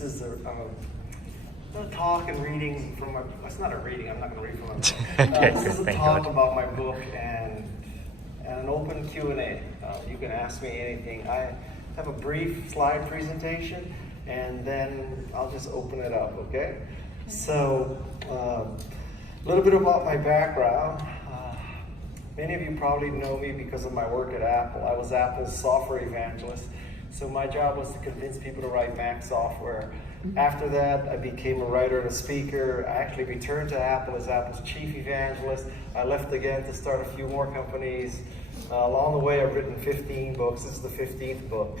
this is a talk and reading from my, it's not a reading, I'm not going to read from my book. Okay, this is a thank talk God. about my book and an open Q&A. You can ask me anything. I have a brief slide presentation and then I'll just open it up, okay? So, a little bit about my background. Many of you probably know me because of my work at Apple. I was Apple's software evangelist. So my job was to convince people to write Mac software. After that, I became a writer and a speaker. I actually returned to Apple as Apple's chief evangelist. I left again to start a few more companies. Along the way, I've written 15 books. This is the 15th book.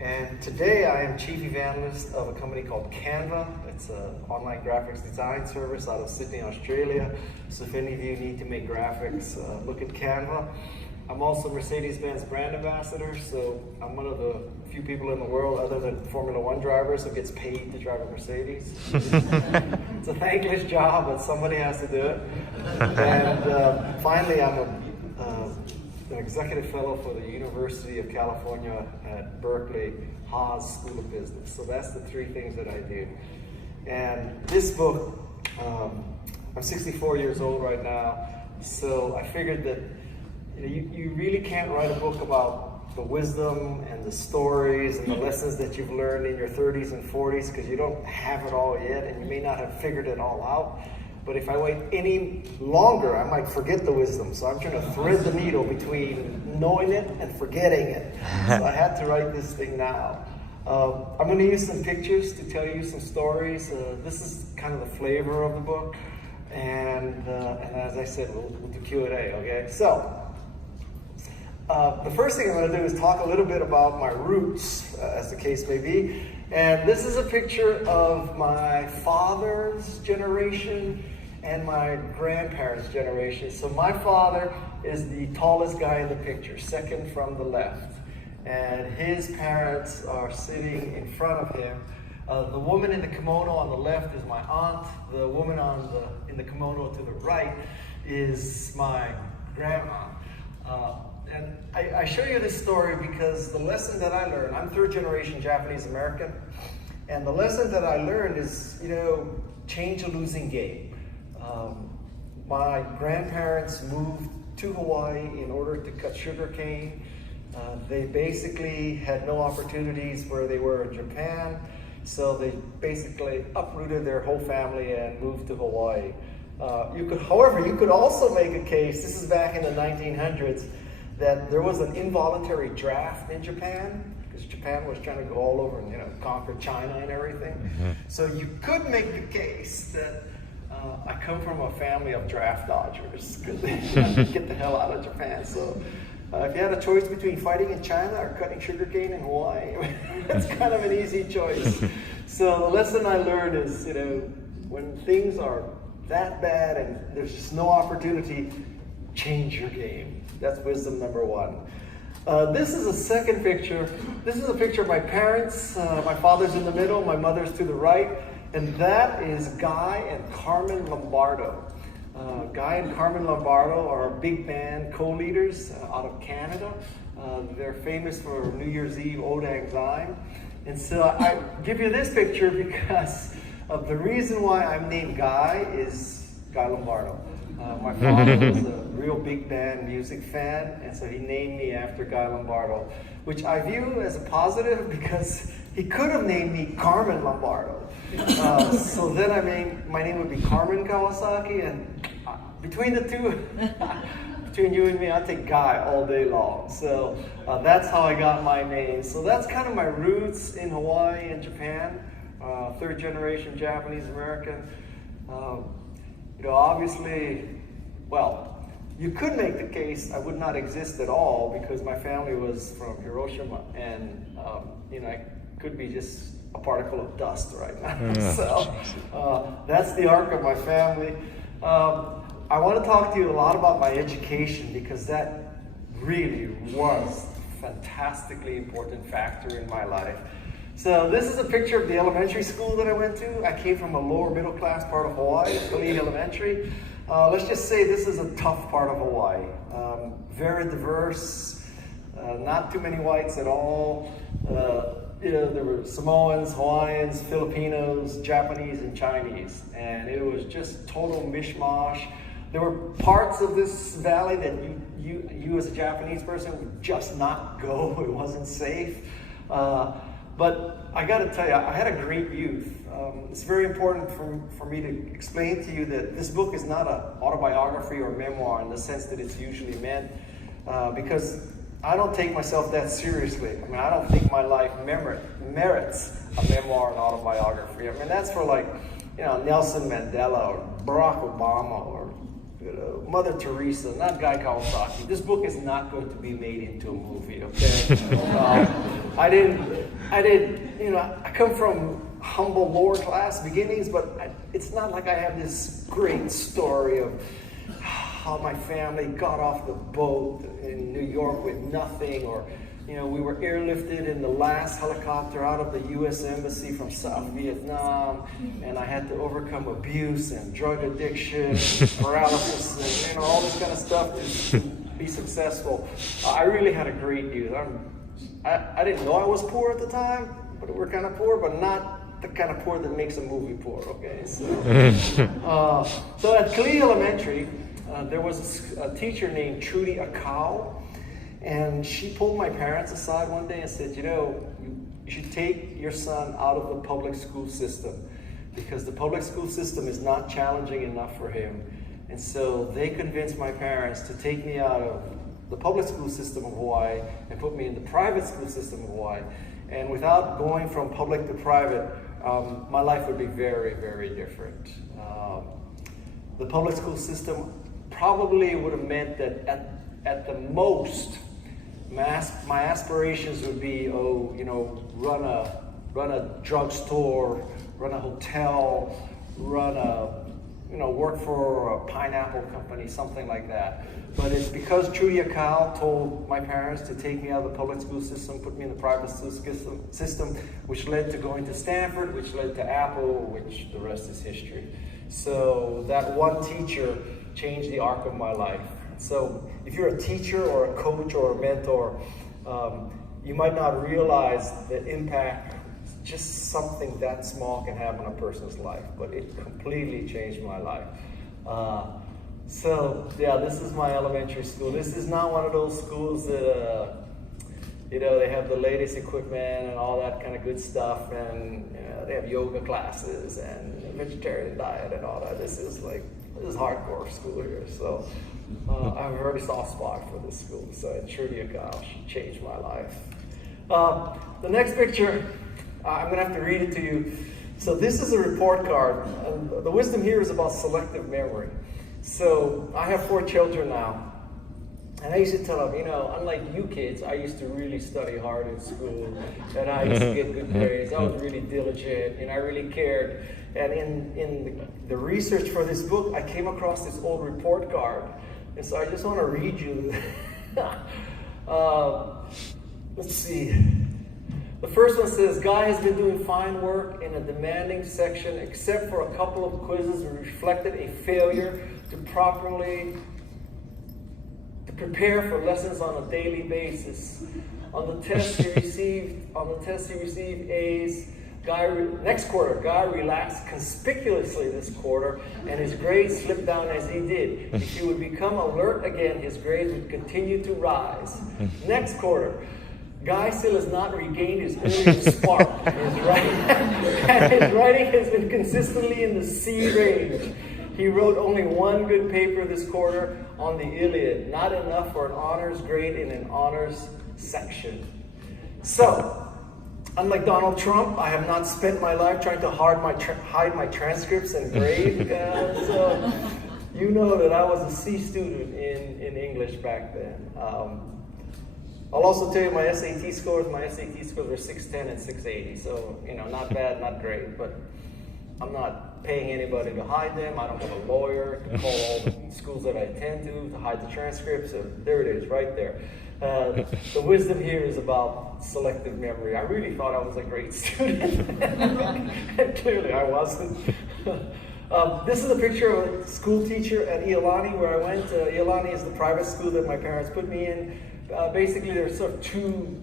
And today, I am chief evangelist of a company called Canva. It's an online graphics design service out of Sydney, Australia. So if any of you need to make graphics, look at Canva. I'm also Mercedes-Benz brand ambassador, so I'm one of the few people in the world other than Formula One drivers who gets paid to drive a Mercedes. It's a thankless job, but somebody has to do it. And finally, I'm an executive fellow for the University of California at Berkeley Haas School of Business. So that's the three things that I do. And this book, I'm 64 years old right now, so I figured that you really can't write a book about the wisdom and the stories and the lessons that you've learned in your 30s and 40s because you don't have it all yet and you may not have figured it all out. But if I wait any longer, I might forget the wisdom. So I'm trying to thread the needle between knowing it and forgetting it. So I had to write this thing now. I'm going to use some pictures to tell you some stories. This is kind of the flavor of the book. And as I said, we'll do Q&A, okay? So, the first thing I'm going to do is talk a little bit about my roots, as the case may be. And this is a picture of my father's generation and my grandparents' generation. So my father is the tallest guy in the picture, second from the left. And his parents are sitting in front of him. The woman in the kimono on the left is my aunt. The woman in the kimono to the right is my grandma. And I show you this story because the lesson that I learned, I'm third generation Japanese American, and the lesson that I learned is, change a losing game. My grandparents moved to Hawaii in order to cut sugar cane. They basically had no opportunities where they were in Japan, so they basically uprooted their whole family and moved to Hawaii. However, you could also make a case, this is back in the 1900s, that there was an involuntary draft in Japan, because Japan was trying to go all over and conquer China and everything. Mm-hmm. So you could make the case that I come from a family of draft dodgers, because they get the hell out of Japan. So if you had a choice between fighting in China or cutting sugarcane in Hawaii, that's kind of an easy choice. So the lesson I learned is, when things are that bad and there's just no opportunity, change your game. That's wisdom number one. This is a second picture. This is a picture of my parents. My father's in the middle, my mother's to the right, and that is Guy and Carmen Lombardo. Guy and Carmen Lombardo are big band co-leaders out of Canada. They're famous for New Year's Eve Old Lang Syne. And so I give you this picture because of the reason why I'm named Guy is Guy Lombardo. My father was a real big band music fan, and so he named me after Guy Lombardo, which I view as a positive because he could have named me Carmen Lombardo. So then my name would be Carmen Kawasaki, and between the two, between you and me, I'd take Guy all day long. So that's how I got my name. So that's kind of my roots in Hawaii and Japan, third generation Japanese American. Obviously, well, you could make the case I would not exist at all because my family was from Hiroshima, and I could be just a particle of dust right now. So that's the arc of my family. I want to talk to you a lot about my education because that really was a fantastically important factor in my life. So this is a picture of the elementary school that I went to. I came from a lower middle class part of Hawaii, Kalihi Elementary. Let's just say this is a tough part of Hawaii. Very diverse, not too many whites at all. there were Samoans, Hawaiians, Filipinos, Japanese, and Chinese. And it was just total mishmash. There were parts of this valley that you as a Japanese person would just not go. It wasn't safe. But I got to tell you, I had a great youth. It's very important for me to explain to you that this book is not an autobiography or memoir in the sense that it's usually meant, because I don't take myself that seriously. I mean, I don't think my life merits a memoir and autobiography. I mean, that's for Nelson Mandela or Barack Obama or Mother Teresa, not Guy Kawasaki. This book is not going to be made into a movie, okay? I come from humble lower class beginnings, but it's not like I have this great story of how my family got off the boat in New York with nothing, or we were airlifted in the last helicopter out of the U.S. Embassy from South Vietnam, and I had to overcome abuse and drug addiction, paralysis, and all this kind of stuff to be successful. I really had a great youth. I didn't know I was poor at the time, but we're kind of poor, but not the kind of poor that makes a movie poor, okay? So at Kali Elementary, there was a teacher named Trudy Akau, and she pulled my parents aside one day and said, you should take your son out of the public school system because the public school system is not challenging enough for him. And so they convinced my parents to take me out of the public school system of Hawaii and put me in the private school system of Hawaii. And without going from public to private, my life would be very, very different. The public school system probably would have meant that at the most, my aspirations would be, run a drugstore, run a hotel, work for a pineapple company, something like that. But it's because Trudy Akau told my parents to take me out of the public school system, put me in the private school system, which led to going to Stanford, which led to Apple, which the rest is history. So that one teacher changed the arc of my life. So if you're a teacher or a coach or a mentor, you might not realize the impact just something that small can have on a person's life, but it completely changed my life. This is my elementary school. This is not one of those schools that, they have the latest equipment and all that kind of good stuff, and they have yoga classes and a vegetarian diet and all that. This is hardcore school here. So I have a very soft spot for this school. So Trudy Akau, she changed my life. The next picture, I'm going to have to read it to you. So this is a report card. The wisdom here is about selective memory. So I have 4 children now. And I used to tell them, unlike you kids, I used to really study hard in school. And I used to get good grades. I was really diligent and I really cared. And in the research for this book, I came across this old report card. And so I just want to read you. Let's see. The first one says, Guy has been doing fine work in a demanding section, except for a couple of quizzes that reflected a failure to prepare for lessons on a daily basis. On the test he received A's. Next quarter, Guy relaxed conspicuously this quarter, and his grades slipped down as he did. If he would become alert again, his grades would continue to rise. Next quarter, Guy still has not regained his earlier spark. His writing has been consistently in the C range. He wrote only 1 good paper this quarter on the Iliad, not enough for an honors grade in an honors section. So, unlike Donald Trump, I have not spent my life trying to hide my transcripts and grade. So, you know that I was a C student in English back then. I'll also tell you my SAT scores. My SAT scores were 610 and 680. So, not bad, not great, but I'm not paying anybody to hide them. I don't have a lawyer to call all the schools that I attend to hide the transcripts. So there it is, right there. The wisdom here is about selective memory. I really thought I was a great student, and clearly I wasn't. This is a picture of a school teacher at Iolani where I went. Iolani is the private school that my parents put me in. Basically, there's sort of two,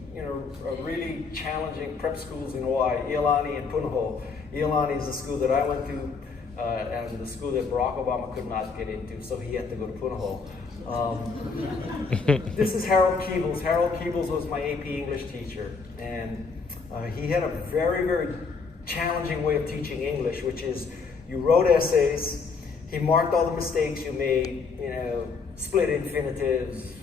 really challenging prep schools in Hawaii, Iolani and Punahou. Iolani is the school that I went to, and the school that Barack Obama could not get into, so he had to go to Punahou. This is Harold Keebles. Harold Keebles was my AP English teacher, and he had a very, very challenging way of teaching English, which is you wrote essays, he marked all the mistakes you made, split infinitives,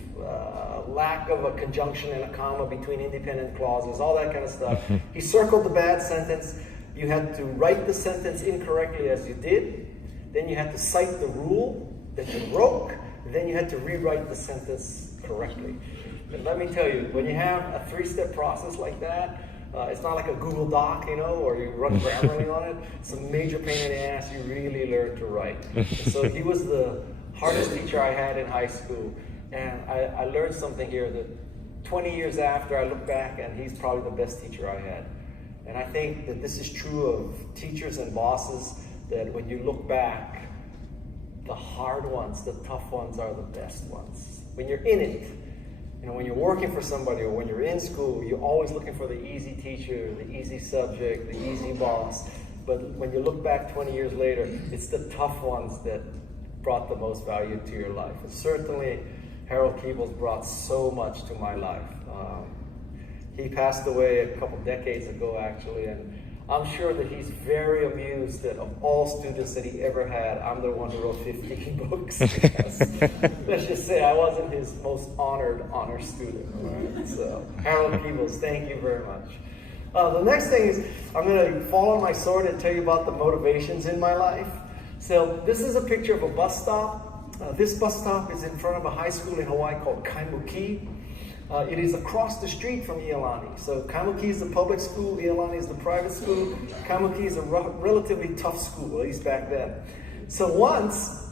lack of a conjunction and a comma between independent clauses, all that kind of stuff. He circled the bad sentence. You had to write the sentence incorrectly as you did. Then you had to cite the rule that you broke. Then you had to rewrite the sentence correctly. And let me tell you, when you have a 3-step process like that, it's not like a Google Doc, or you run Grammarly on it. It's a major pain in the ass. You really learn to write. And so he was the hardest teacher I had in high school. And I learned something here that 20 years after, I look back and he's probably the best teacher I had. And I think that this is true of teachers and bosses, that when you look back, the hard ones, the tough ones are the best ones. When you're in it, when you're working for somebody or when you're in school, you're always looking for the easy teacher, the easy subject, the easy boss. But when you look back 20 years later, it's the tough ones that brought the most value to your life. And certainly, Harold Keebles brought so much to my life. He passed away a couple decades ago, actually, and I'm sure that he's very amused that of all students that he ever had, I'm the one who wrote 15 books. Let's just say I wasn't his most honored honor student. Right? So, Harold Keebles, thank you very much. The next thing is, I'm going to fall on my sword and tell you about the motivations in my life. So, this is a picture of a bus stop. This bus stop is in front of a high school in Hawaii called Kaimuki. It is across the street from Iolani. So Kaimuki is the public school, Iolani is the private school. Kaimuki is a relatively tough school, at least back then. So once,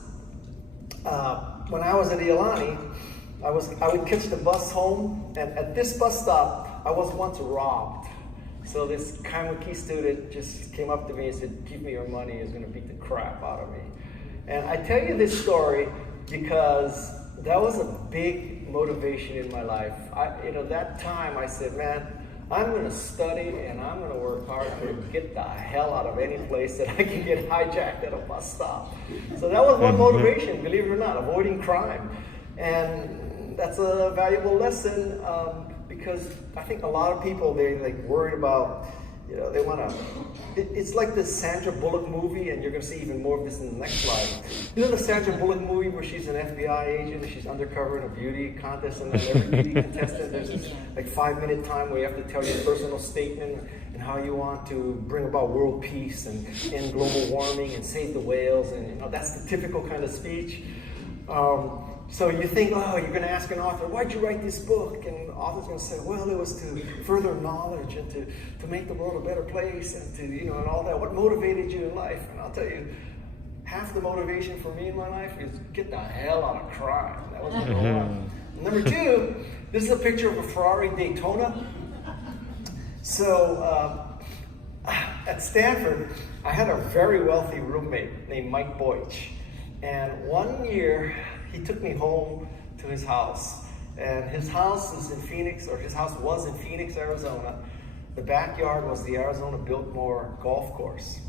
when I was at Iolani, I would catch the bus home, and at this bus stop, I was once robbed. So this Kaimuki student just came up to me and said, "Give me your money," he's going to beat the crap out of me. And I tell you this story because that was a big motivation in my life. That time I said, man, I'm going to study and I'm going to work hard to get the hell out of any place that I can get hijacked at a bus stop. So that was one motivation, believe it or not, avoiding crime. And that's a valuable lesson because I think a lot of people, they're worried about, they want to, it's like the Sandra Bullock movie, and you're going to see even more of this in the next slide. The Sandra Bullock movie where she's an FBI agent and she's undercover in a beauty contest, and then every beauty contestant, there's this 5-minute time where you have to tell your personal statement and how you want to bring about world peace and end global warming and save the whales, and that's the typical kind of speech. So you think, you're going to ask an author, why'd you write this book? And the author's going to say, well, it was to further knowledge and to make the world a better place and to, and all that. What motivated you in life? And I'll tell you, half the motivation for me in my life is get the hell out of crime. That was number one. Number two, this is a picture of a Ferrari Daytona. So at Stanford, I had a very wealthy roommate named Mike Boych. And one year, he took me home to his house. And his house is in Phoenix, or his house was in Phoenix, Arizona. The backyard was the Arizona Biltmore golf course.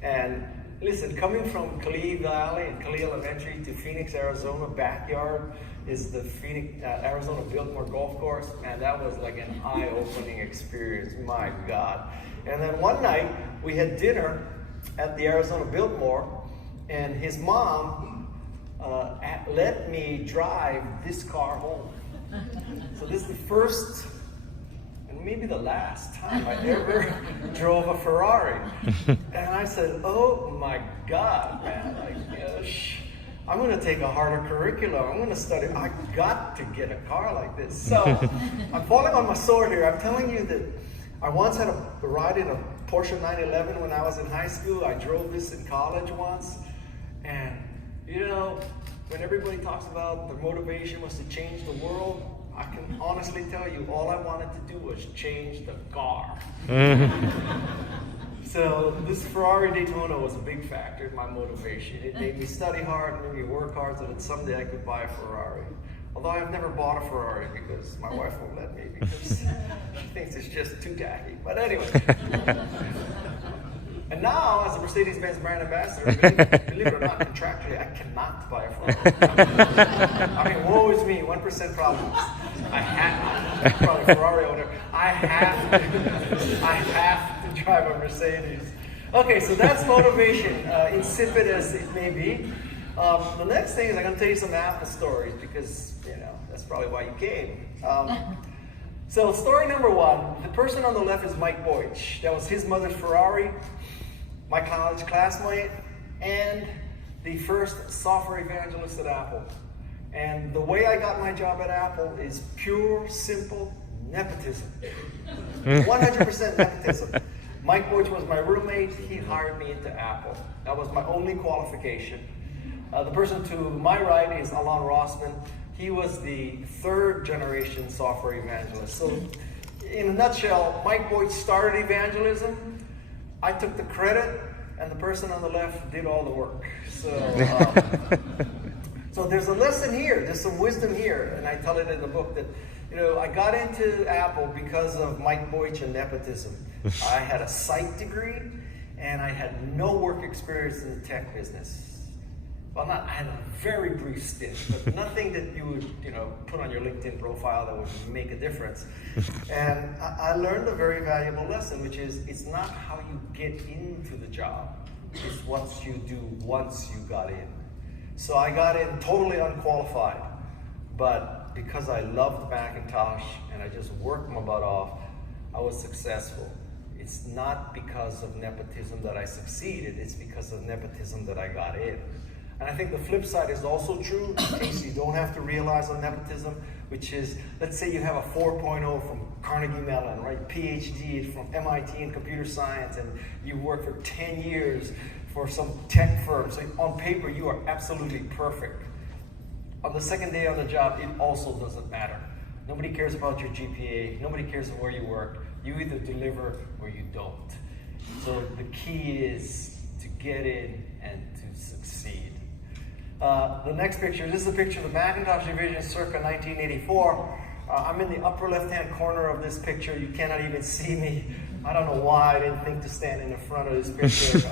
And listen, coming from Kalihi Valley and Kalihi Elementary to Phoenix, Arizona, backyard is the Phoenix, Arizona Biltmore golf course. Man, that was like an eye-opening experience, my God. And then one night, we had dinner at the Arizona Biltmore, and his mom let me drive this car home. So this is the first and maybe the last time I ever drove a Ferrari. And I said, oh my God, man, I'm going to take a harder curriculum. I'm going to study. I got to get a car like this. So I'm falling on my sword here. I'm telling you that I once had a ride in a Porsche 911 when I was in high school. I drove this in college once. And, when everybody talks about the motivation was to change the world, I can honestly tell you all I wanted to do was change the car. So this Ferrari Daytona was a big factor in my motivation. It made me study hard, made me work hard so that someday I could buy a Ferrari. Although I've never bought a Ferrari because my wife won't let me because she thinks it's just too tacky. But anyway. And now, as a Mercedes-Benz brand ambassador, believe it or not, contractually, I cannot buy a Ferrari. I mean, woe is me, 1% problems. I'm probably a Ferrari owner. I have to drive a Mercedes. Okay, so that's motivation, insipid as it may be. The next thing is I'm going to tell you some Apple stories because, that's probably why you came. So story number one, the person on the left is Mike Boych. That was his mother's Ferrari, my college classmate, and the first software evangelist at Apple. And the way I got my job at Apple is pure, simple nepotism. 100% nepotism. Mike Boych was my roommate. He hired me into Apple. That was my only qualification. The person to my right is Alan Rossman. He was the third generation software evangelist. So in a nutshell, Mike Boych started evangelism. I took the credit, and the person on the left did all the work. So there's a lesson here, there's some wisdom here, and I tell it in the book that, I got into Apple because of Mike Boych and nepotism. I had a psych degree, and I had no work experience in the tech business. Well, I had a very brief stint, but nothing that you would, put on your LinkedIn profile that would make a difference. And I learned a very valuable lesson, which is it's not how you get into the job, it's what you do once you got in. So I got in totally unqualified, but because I loved Macintosh and I just worked my butt off, I was successful. It's not because of nepotism that I succeeded, it's because of nepotism that I got in. And I think the flip side is also true, in case you don't have to realize on nepotism, which is, let's say you have a 4.0 from Carnegie Mellon, right? PhD from MIT in computer science, and you work for 10 years for some tech firm. So on paper, you are absolutely perfect. On the second day on the job, it also doesn't matter. Nobody cares about your GPA. Nobody cares where you work. You either deliver or you don't. So the key is to get in and to succeed. The next picture, this is a picture of the Macintosh division circa 1984. I'm in the upper left-hand corner of this picture. You cannot even see me. I don't know why I didn't think to stand in the front of this picture.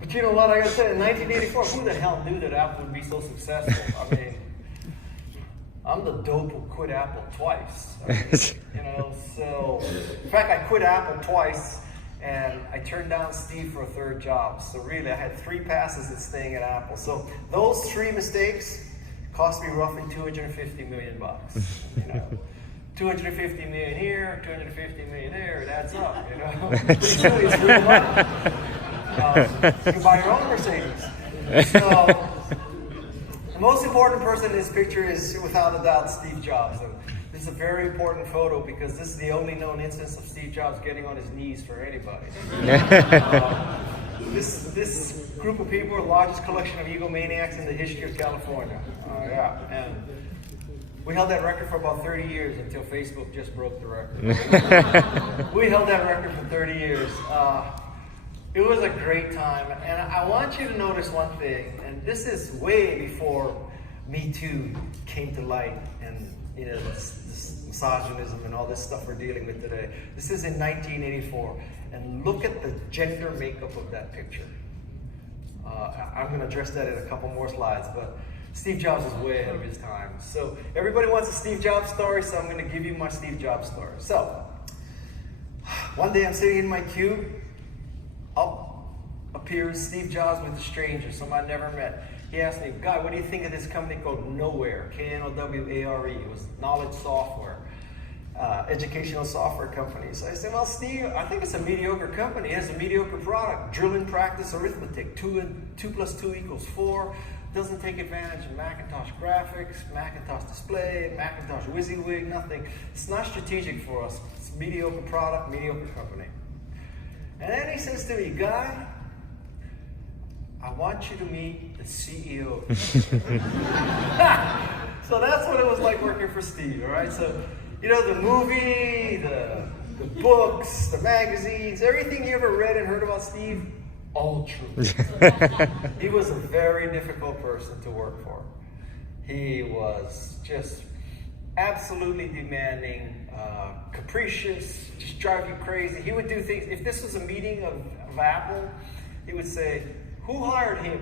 But you know what, I gotta say, in 1984, who the hell knew that Apple would be so successful? I mean, I'm the dope who quit Apple twice. So, in fact, I quit Apple twice. And I turned down Steve for a third job. So really, I had 3 passes at staying at Apple. So those 3 mistakes cost me roughly $250 million. 250 million here, 250 million there. It adds up. It's real money. You can buy your own Mercedes. So the most important person in this picture is, without a doubt, Steve Jobs. And this is a very important photo because this is the only known instance of Steve Jobs getting on his knees for anybody. This group of people are the largest collection of egomaniacs in the history of California. And we held that record for about 30 years until Facebook just broke the record. We held that record for 30 years. It was a great time, and I want you to notice one thing, and this is way before Me Too came to light, and this misogynism and all this stuff we're dealing with today. This is in 1984, and look at the gender makeup of that picture. I'm going to address that in a couple more slides, but Steve Jobs is way ahead of his time. So everybody wants a Steve Jobs story, so I'm going to give you my Steve Jobs story. So one day I'm sitting in my cube. Up appears Steve Jobs with a stranger, somebody I never met. He asked me, Guy, what do you think of this company called Knoware? K-N-O-W-A-R-E. It was knowledge software, educational software company. So I said, well, Steve, I think it's a mediocre company. It has a mediocre product. Drill and practice arithmetic. 2 plus 2 equals 4. Doesn't take advantage of Macintosh graphics, Macintosh display, Macintosh WYSIWYG, nothing. It's not strategic for us. It's a mediocre product, mediocre company. And then he says to me, Guy, I want you to meet the CEO. So that's what it was like working for Steve, all right? So, the movie, the books, the magazines, everything you ever read and heard about Steve, all true. He was a very difficult person to work for. He was just absolutely demanding, capricious, just drive you crazy. He would do things. If this was a meeting of Apple, he would say, "Who hired him?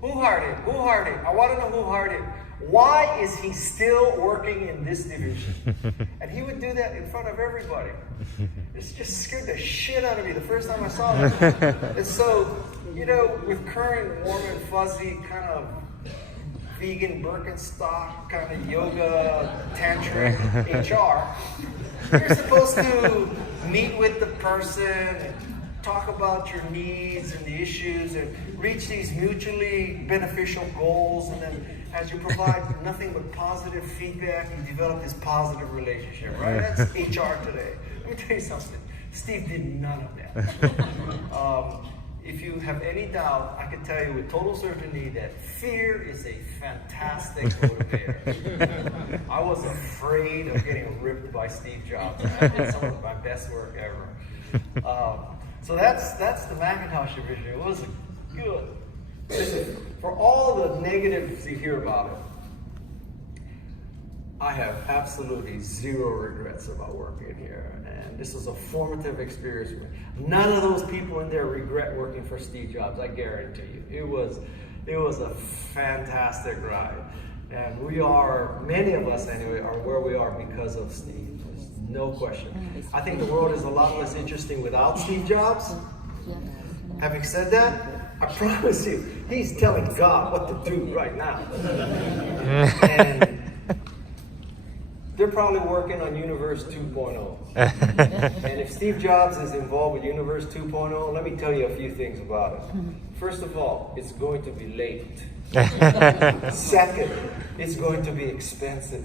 Who hired him? Who hired him? I want to know who hired him. Why is he still working in this division?" And he would do that in front of everybody. It just scared the shit out of me the first time I saw it. And so, with current warm and fuzzy kind of vegan Birkenstock kind of yoga tantric HR, you're supposed to meet with the person and talk about your needs and the issues and reach these mutually beneficial goals, and then as you provide nothing but positive feedback, you develop this positive relationship, right? That's HR today. Let me tell you something. Steve did none of that. If you have any doubt, I can tell you with total certainty that fear is a fantastic motivator. I was afraid of getting ripped by Steve Jobs. I did some of my best work ever. So that's the Macintosh division. It was good. Listen, for all the negatives you hear about it, I have absolutely zero regrets about working here. And this was a formative experience for me. None of those people in there regret working for Steve Jobs, I guarantee you. It was a fantastic ride. And many of us anyway, are where we are because of Steve. There's no question. I think the world is a lot less interesting without Steve Jobs. Having said that, I promise you, he's telling God what to do right now. And they're probably working on Universe 2.0. And if Steve Jobs is involved with Universe 2.0, let me tell you a few things about it. First of all, it's going to be late. Second, it's going to be expensive.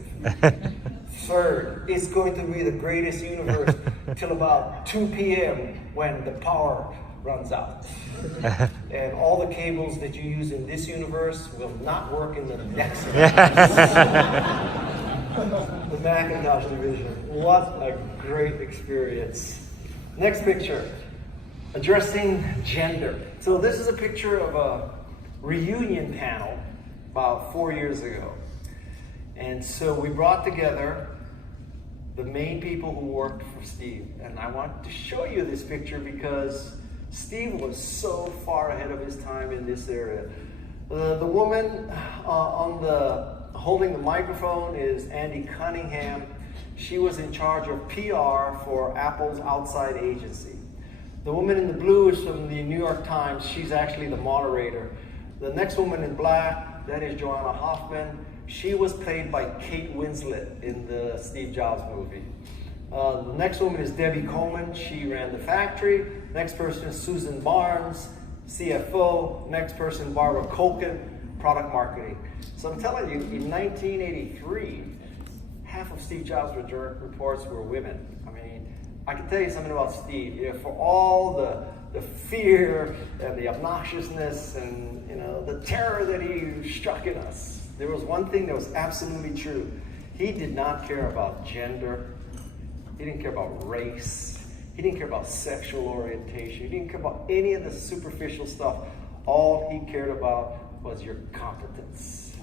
Third, it's going to be the greatest universe till about 2 p.m. when the power runs out. And all the cables that you use in this universe will not work in the next universe. The Macintosh division. What a great experience. Next picture. Addressing gender. So this is a picture of a reunion panel about 4 years ago. And so we brought together the main people who worked for Steve. And I want to show you this picture because Steve was so far ahead of his time in this area. The woman holding the microphone is Andy Cunningham. She was in charge of PR for Apple's outside agency. The woman in the blue is from the New York Times. She's actually the moderator. The next woman in black, that is Joanna Hoffman. She was played by Kate Winslet in the Steve Jobs movie. The next woman is Debbie Coleman. She ran the factory. Next person is Susan Barnes, CFO. Next person, Barbara Colkin, product marketing. So I'm telling you, in 1983, half of Steve Jobs' reports were women. I mean, I can tell you something about Steve. For all the fear and the obnoxiousness and the terror that he struck in us, there was one thing that was absolutely true. He did not care about gender. He didn't care about race. He didn't care about sexual orientation. He didn't care about any of the superficial stuff. All he cared about was your competence.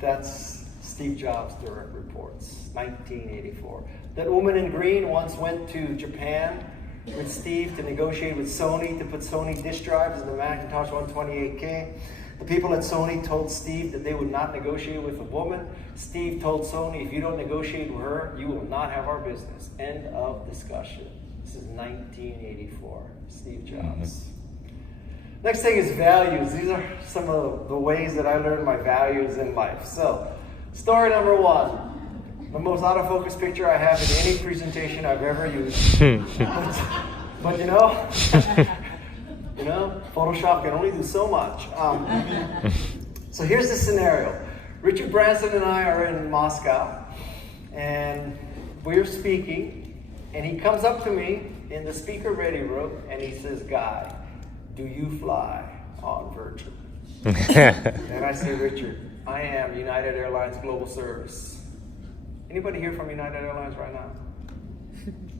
That's Steve Jobs' direct reports, 1984. That woman in green once went to Japan with Steve to negotiate with Sony to put Sony disk drives in the Macintosh 128K. The people at Sony told Steve that they would not negotiate with a woman. Steve told Sony, if you don't negotiate with her, you will not have our business. End of discussion. This is 1984, Steve Jobs. Next thing is values. These are some of the ways that I learned my values in life. So, story number one. The most out of focus picture I have in any presentation I've ever used. but Photoshop can only do so much. So here's the scenario. Richard Branson and I are in Moscow, and we're speaking, and he comes up to me in the speaker ready room, and he says, "Guy, do you fly on Virgin?" And I say, "Richard, I am United Airlines Global Service." Anybody here from United Airlines right now?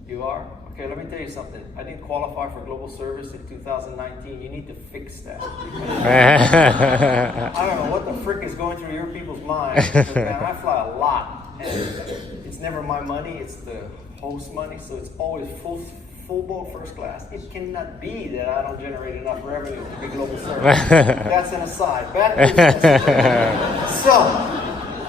You are? Okay, let me tell you something. I didn't qualify for global service in 2019. You need to fix that. I don't know what the frick is going through your people's minds. Because, man, I fly a lot, and it's never my money. It's the host money, so it's always full boat first class. It cannot be that I don't generate enough revenue to be global service. That's an aside. So,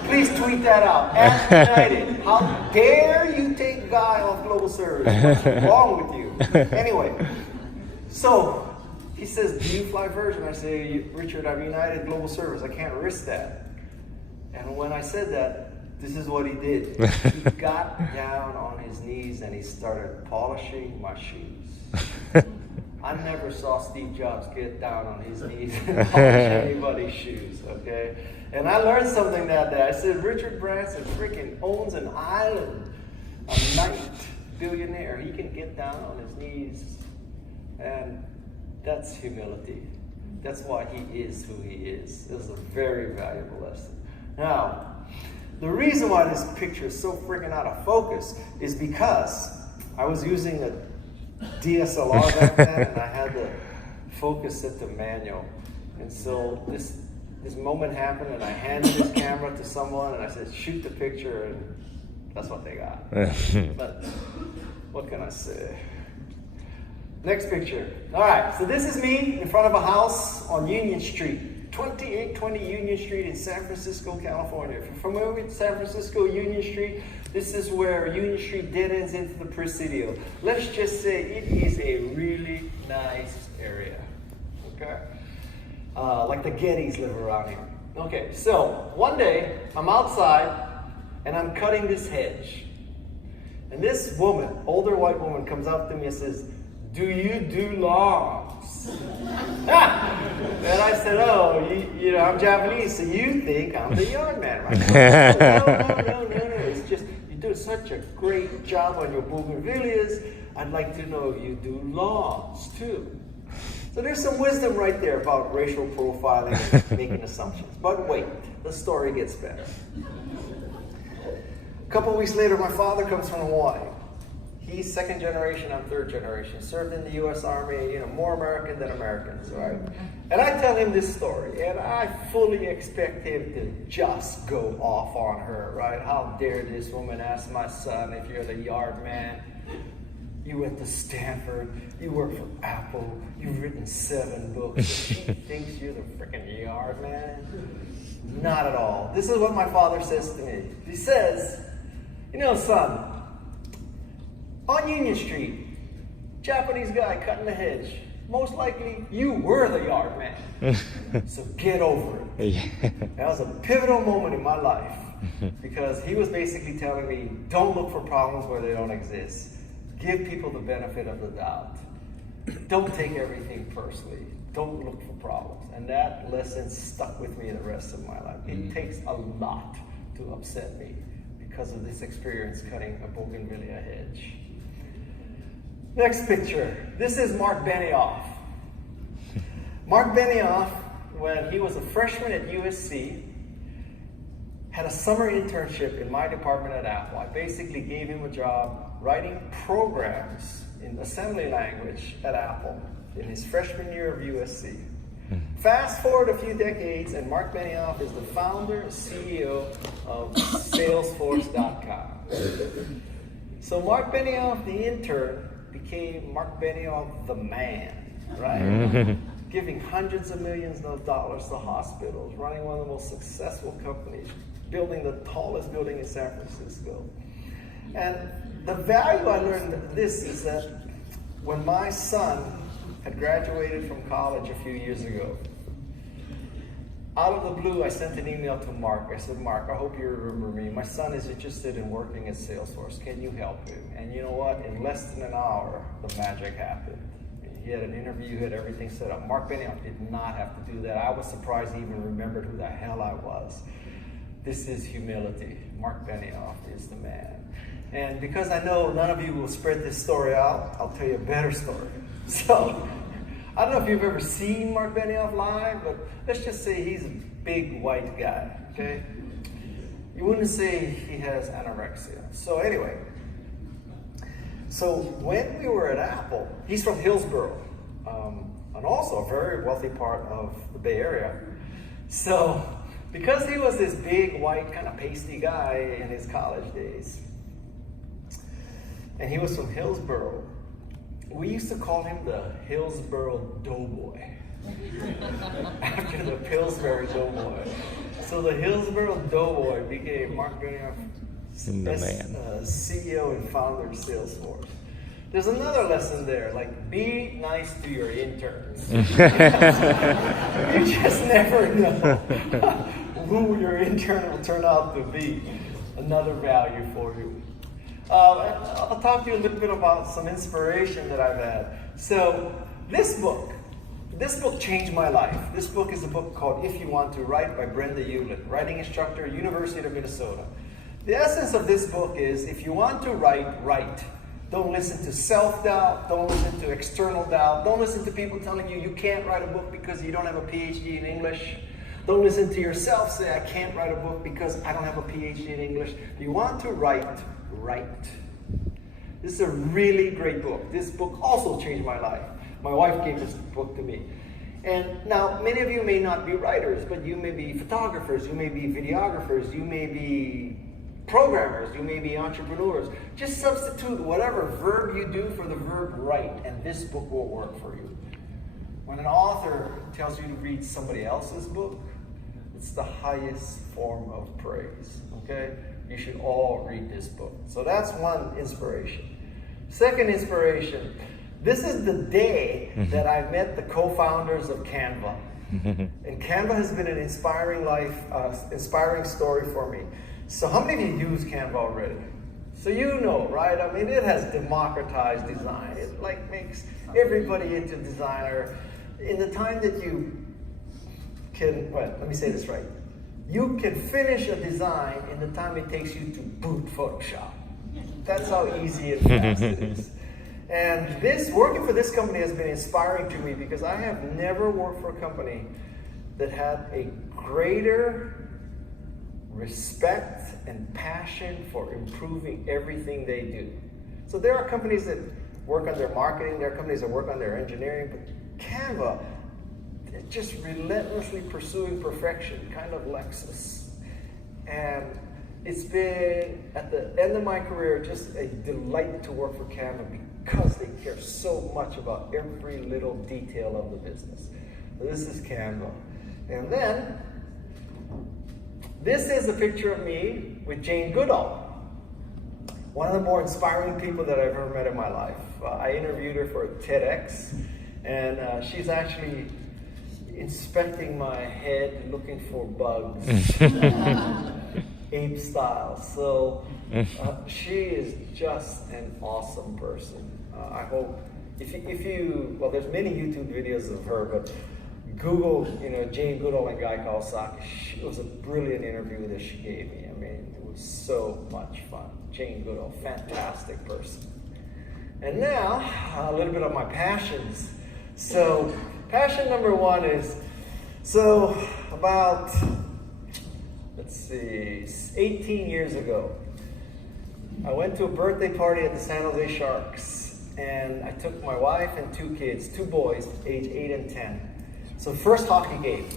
please tweet that out. At United, how dare you take Guy off global service? What's wrong with you? Anyway, so he says, do you fly Virgin? I say, Richard, I'm United Global Service. I can't risk that. And when I said that, this is what he did. He got down on his knees and he started polishing my shoes. I never saw Steve Jobs get down on his knees and polish anybody's shoes, okay? And I learned something that day. I said, Richard Branson freaking owns an island, a night billionaire. He can get down on his knees. And that's humility. That's why he is who he is. This is a very valuable lesson. Now, the reason why this picture is so freaking out of focus is because I was using a DSLR back then, and I had the focus set to manual. And so this moment happened, and I handed this camera to someone, and I said, shoot the picture, and that's what they got. But what can I say? Next picture. All right, so this is me in front of a house on Union Street. 2820 Union Street in San Francisco, California. If you're familiar with San Francisco Union Street, this is where Union Street dead ends into the Presidio. Let's just say it is a really nice area, okay? Like the Gettys live around here. Okay, so one day I'm outside and I'm cutting this hedge. And this woman, older white woman, comes up to me and says, do you do lawns? And I said, oh, you know, I'm Japanese, so you think I'm the yard man, right? No. It's just, you do such a great job on your bougainvilleas. I'd like to know if you do lawns, too. So there's some wisdom right there about racial profiling and making assumptions. But wait, the story gets better. A couple weeks later, my father comes from Hawaii. He's second generation, I'm third generation. Served in the U.S. Army, you know, more American than Americans, right? And I tell him this story, and I fully expect him to just go off on her, right? How dare this woman ask my son if you're the yard man? You went to Stanford, you work for Apple, you've written 7 books, and she thinks you're the freaking yard man? Not at all. This is what my father says to me. He says, you know, son, on Union Street, Japanese guy cutting the hedge. Most likely, you were the yard man. So get over it. That was a pivotal moment in my life because he was basically telling me, don't look for problems where they don't exist. Give people the benefit of the doubt. Don't take everything personally. Don't look for problems. And that lesson stuck with me the rest of my life. It takes a lot to upset me because of this experience cutting a bougainvillea hedge. Next picture. This is Mark Benioff. Mark Benioff, when he was a freshman at USC, had a summer internship in my department at Apple. I basically gave him a job writing programs in assembly language at Apple in his freshman year of USC. Fast forward a few decades, and Mark Benioff is the founder and CEO of Salesforce.com. So Mark Benioff, the intern, became Mark Benioff the man, right? Giving hundreds of millions of dollars to hospitals, running one of the most successful companies, building the tallest building in San Francisco. And the value I learned of this is that when my son had graduated from college a few years ago, out of the blue, I sent an email to Mark. I said, Mark, I hope you remember me. My son is interested in working at Salesforce. Can you help him? And you know what? In less than an hour, the magic happened. He had an interview, he had everything set up. Mark Benioff did not have to do that. I was surprised he even remembered who the hell I was. This is humility. Mark Benioff is the man. And because I know none of you will spread this story out, I'll tell you a better story. So, I don't know if you've ever seen Mark Benioff live, but let's just say he's a big white guy, okay? You wouldn't say he has anorexia. So anyway, So when we were at Apple, he's from Hillsboro, and also a very wealthy part of the Bay Area. So because he was this big, white, kind of pasty guy in his college days, and he was from Hillsboro, we used to call him the Hillsboro Doughboy, after the Pillsbury Doughboy. So the Hillsboro Doughboy became Mark Benioff's CEO and founder of Salesforce. There's another lesson there, like be nice to your interns. You just never know who your intern will turn out to be. Another value for you. I'll talk to you a little bit about some inspiration that I've had. So this book changed my life. This book is a book called If You Want to Write by Brenda Hewlett, writing instructor, University of Minnesota. The essence of this book is if you want to write, write. Don't listen to self-doubt. Don't listen to external doubt. Don't listen to people telling you you can't write a book because you don't have a PhD in English. Don't listen to yourself say, I can't write a book because I don't have a PhD in English. If you want to write, write. This is a really great book. This book also changed my life. My wife gave this book to me. And now, many of you may not be writers, but you may be photographers, you may be videographers, you may be programmers, you may be entrepreneurs. Just substitute whatever verb you do for the verb write, and this book will work for you. When an author tells you to read somebody else's book, it's the highest form of praise, okay? You should all read this book. So that's one inspiration. Second inspiration, this is the day that I met the co-founders of Canva. And Canva has been an inspiring story for me. So how many of you use Canva already? So you know, right? I mean, it has democratized design. It like makes everybody into designer. In the time that you can, well, let me say this right. You can finish a design in the time it takes you to boot Photoshop. That's how easy and fast it is. And working for this company has been inspiring to me because I have never worked for a company that had a greater respect and passion for improving everything they do. So there are companies that work on their marketing, there are companies that work on their engineering, but Canva, they're just relentlessly pursuing perfection, kind of Lexus. And it's been, at the end of my career, just a delight to work for Canva because they care so much about every little detail of the business. So this is Canva. And then, this is a picture of me with Jane Goodall, one of the more inspiring people that I've ever met in my life. I interviewed her for TEDx, and she's actually inspecting my head, looking for bugs, ape style. So she is just an awesome person. I hope, if you, well, there's many YouTube videos of her, but Google, Jane Goodall and Guy Kawasaki. It was a brilliant interview that she gave me. I mean, it was so much fun. Jane Goodall, fantastic person. And now, a little bit of my passions. So, passion number one is, about, 18 years ago, I went to a birthday party at the San Jose Sharks, and I took my wife and two kids, two boys, age 8 and 10. So first hockey game,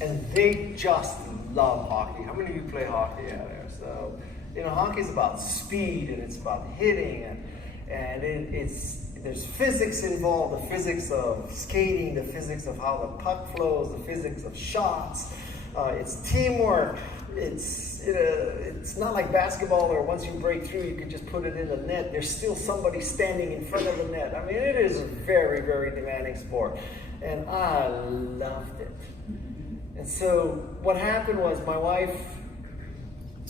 and they just love hockey. How many of you play hockey out there? So, hockey is about speed, and it's about hitting, and there's physics involved, the physics of skating, the physics of how the puck flows, the physics of shots. It's teamwork. It's not like basketball where once you break through, you can just put it in the net. There's still somebody standing in front of the net. I mean, it is a very, very demanding sport. And I loved it. And so what happened was my wife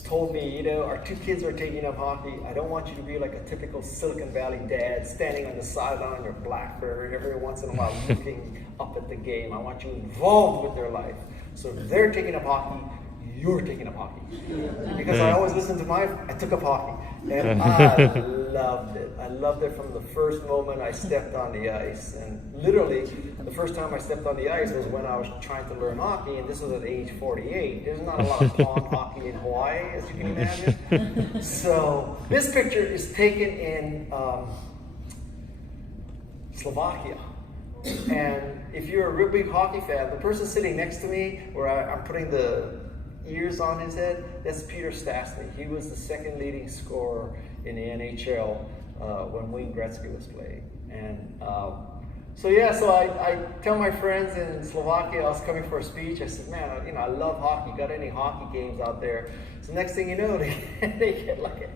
told me, our two kids are taking up hockey. I don't want you to be like a typical Silicon Valley dad standing on the sideline on your BlackBerry every once in a while looking up at the game. I want you involved with their life. So if they're taking up hockey, you're taking up hockey. Because I always listened to I took up hockey. And I loved it. I loved it from the first moment I stepped on the ice. And literally, the first time I stepped on the ice was when I was trying to learn hockey, and this was at age 48. There's not a lot of pond hockey in Hawaii, as you can imagine. So this picture is taken in Slovakia. And if you're a real big hockey fan, the person sitting next to me, where I'm putting the ears on his head, that's Peter Stastny. He was the second leading scorer in the NHL when Wayne Gretzky was playing. And so I tell my friends in Slovakia, I was coming for a speech. I said, man, I love hockey. Got any hockey games out there? So next thing you know, they get like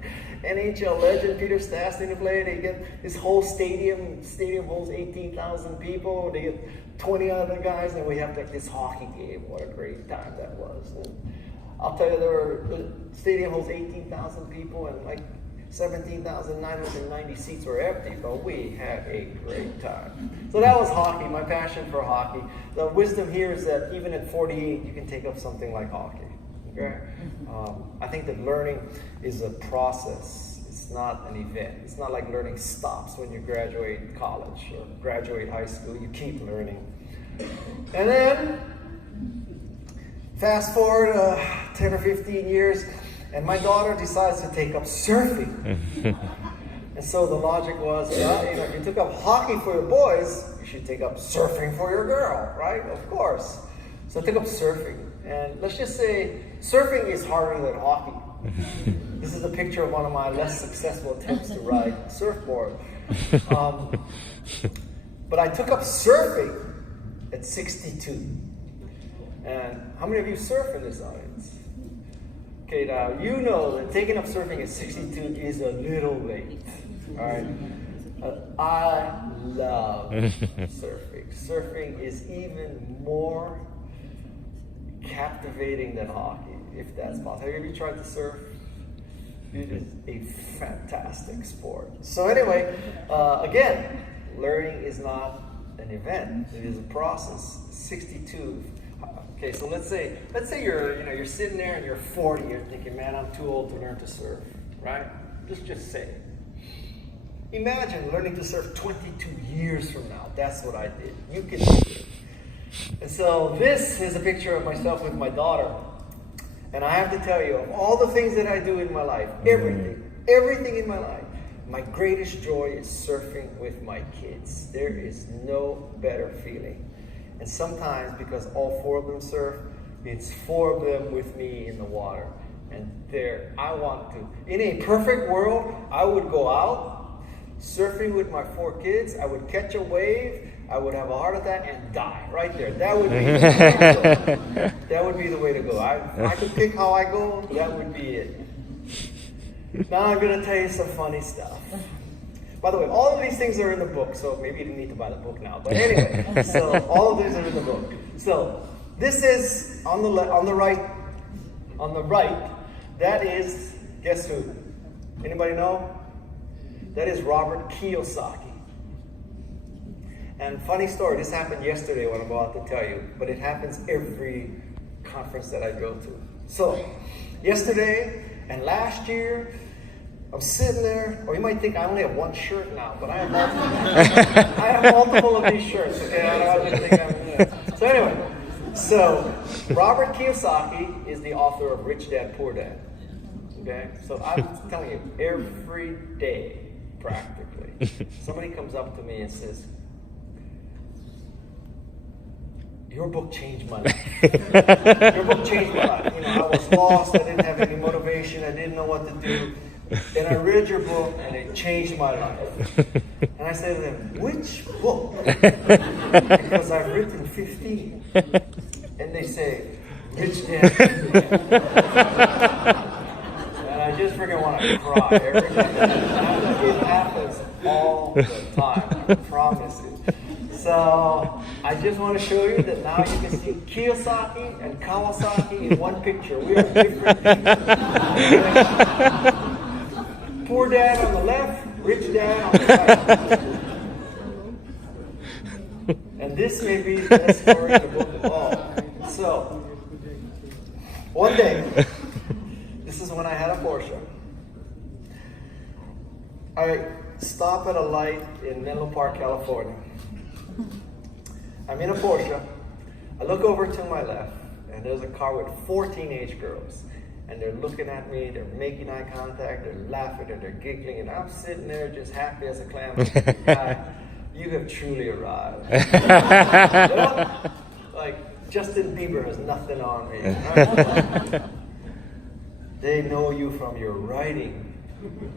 an NHL legend, Peter Stastny, to play. They get this whole stadium. Stadium holds 18,000 people. They get 20 other guys, and we have like this hockey game. What a great time that was. And I'll tell you, the stadium holds 18,000 people, and like 17,990 seats were empty, but we had a great time. So that was hockey, my passion for hockey. The wisdom here is that even at 48, you can take up something like hockey. Okay? I think that learning is a process. It's not an event. It's not like learning stops when you graduate college or graduate high school. You keep learning. And then, fast forward 10 or 15 years, and my daughter decides to take up surfing. And so the logic was, if you took up hockey for your boys, you should take up surfing for your girl, right? Of course. So I took up surfing. And let's just say, surfing is harder than hockey. This is a picture of one of my less successful attempts to ride a surfboard. But I took up surfing at 62. And how many of you surf in this audience? Okay, now you know that taking up surfing at 62 is a little late. All right. I love surfing. Surfing is even more captivating than hockey, if that's possible. Have you ever tried to surf? It is a fantastic sport. So anyway, again, learning is not an event. It is a process. 62. Okay, so let's say you're sitting there and you're 40. You're thinking, man, I'm too old to learn to surf, right? Just say it. Imagine learning to surf 22 years from now. That's what I did. You can do it. And so this is a picture of myself with my daughter. And I have to tell you, of all the things that I do in my life, everything in my life, my greatest joy is surfing with my kids. There is no better feeling. And sometimes, because all four of them surf, it's four of them with me in the water. And in a perfect world, I would go out surfing with my four kids. I would catch a wave. I would have a heart attack and die right there. That would be the way to go. That would be the way to go. I could pick how I go. That would be it. Now I'm going to tell you some funny stuff. By the way, all of these things are in the book, so maybe you don't need to buy the book now. But anyway, so all of these are in the book. So this is on the right. That is, guess who? Anybody know? That is Robert Kiyosaki. And funny story, this happened yesterday, what I'm about to tell you, but it happens every conference that I go to. So, yesterday and last year, I'm sitting there, or you might think I only have one shirt now, but I have multiple. I have multiple of these shirts, okay? I don't think I'm, So anyway, Robert Kiyosaki is the author of Rich Dad, Poor Dad. Okay? So I'm telling you, every day, practically, somebody comes up to me and says, your book changed my life. Your book changed my life. I was lost. I didn't have any motivation. I didn't know what to do. And I read your book, and it changed my life. And I said to them, which book? Because I've written 15. And they say, Rich Dad. And I just freaking want to cry every day. It happens all the time. I promise you. So I just want to show you that now you can see Kiyosaki and Kawasaki in one picture. We are different people. Poor dad on the left, rich dad on the right. And this may be the best story in the book of all. So One day, this is when I had a Porsche. I stop at a light in Menlo Park, California. I'm in a Porsche. I look over to my left, and there's a car with 4 teenage girls. And they're looking at me, they're making eye contact, they're laughing, and they're giggling, and I'm sitting there just happy as a clam. Guy, you have truly arrived. You know? Like, Justin Bieber has nothing on me. Right? They know you from your writing,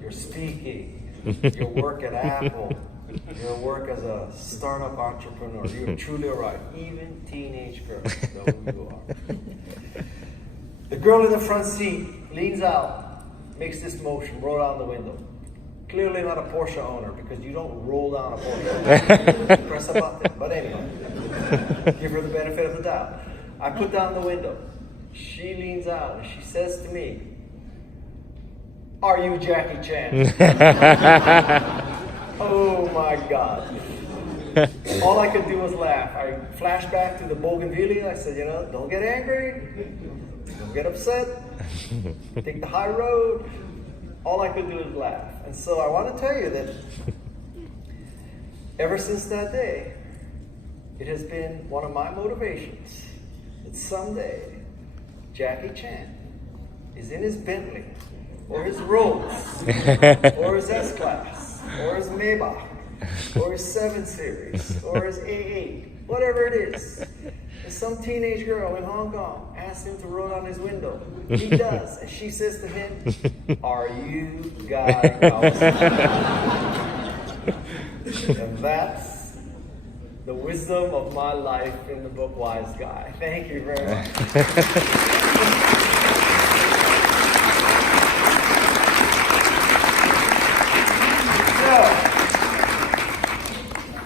your speaking, your work at Apple, your work as a startup entrepreneur. You truly arrived. Even teenage girls know who you are. The girl in the front seat leans out, makes this motion, roll down the window. Clearly not a Porsche owner, because you don't roll down a Porsche. Press a button. But anyway, give her the benefit of the doubt. I put down the window. She leans out and she says to me, "Are you Jackie Chan?" Oh my God. All I could do was laugh. I flashed back to the Bougainvillea. I said, don't get angry. Don't get upset. Take the high road. All I could do is laugh. And so I want to tell you that ever since that day, it has been one of my motivations that someday Jackie Chan is in his Bentley, or his Rolls, or his S-Class, or his Maybach, or his 7 Series, or his A8, whatever it is. And some teenage girl in Hong Kong asks him to roll down his window. He does, and she says to him, "Are you Guy Kawasaki?" And that's the wisdom of my life in the book Wise Guy. Thank you very much.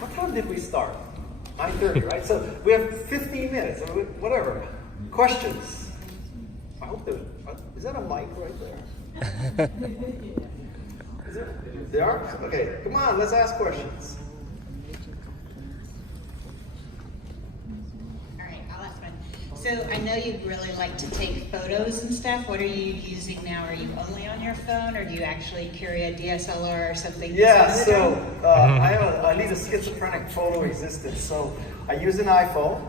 What time did we start? 9:30, right? So we have 15 minutes, whatever. Questions? I hope is that a mic right there? Is it? They are? Okay, come on, let's ask questions. All right, I'll ask one. So I know you really like to take photos and stuff. What are you using now? Are you only on your phone, or do you actually carry a DSLR or something? Yeah, so I lead a schizophrenic photo existence. So I use an iPhone,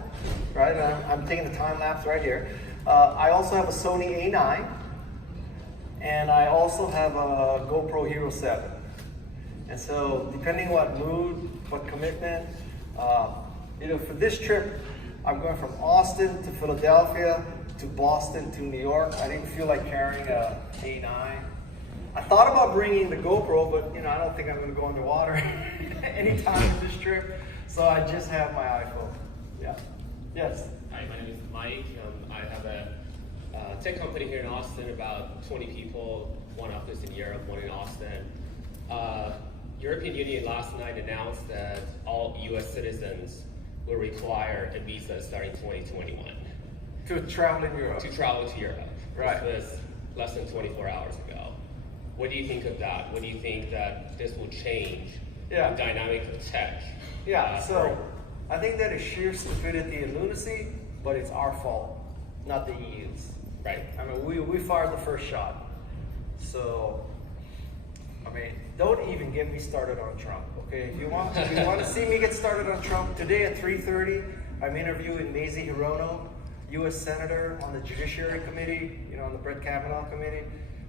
right? I'm taking the time lapse right here. I also have a Sony A9, and I also have a GoPro Hero 7. And so depending what mood, what commitment, for this trip, I'm going from Austin to Philadelphia to Boston to New York. I didn't feel like carrying a A9. I thought about bringing the GoPro, but I don't think I'm going to go underwater anytime in this trip. So I just have my iPhone. Yeah. Yes. Hi, my name is Mike. I have a tech company here in Austin, about 20 people, one office in Europe, one in Austin. European Union last night announced that all U.S. citizens will require a visa starting 2021. To travel in Europe. To travel to Europe. Right. This was less than 24 hours ago. What do you think of that? What do you think that this will change the dynamic of tech? Yeah, so I think that is sheer stupidity and lunacy, but it's our fault, not the EU's. Right. I mean, we fired the first shot. So, don't even get me started on Trump, okay? If you want to see me get started on Trump, today at 3:30, I'm interviewing Mazie Hirono, U.S. Senator on the Judiciary Committee, on the Brett Kavanaugh Committee,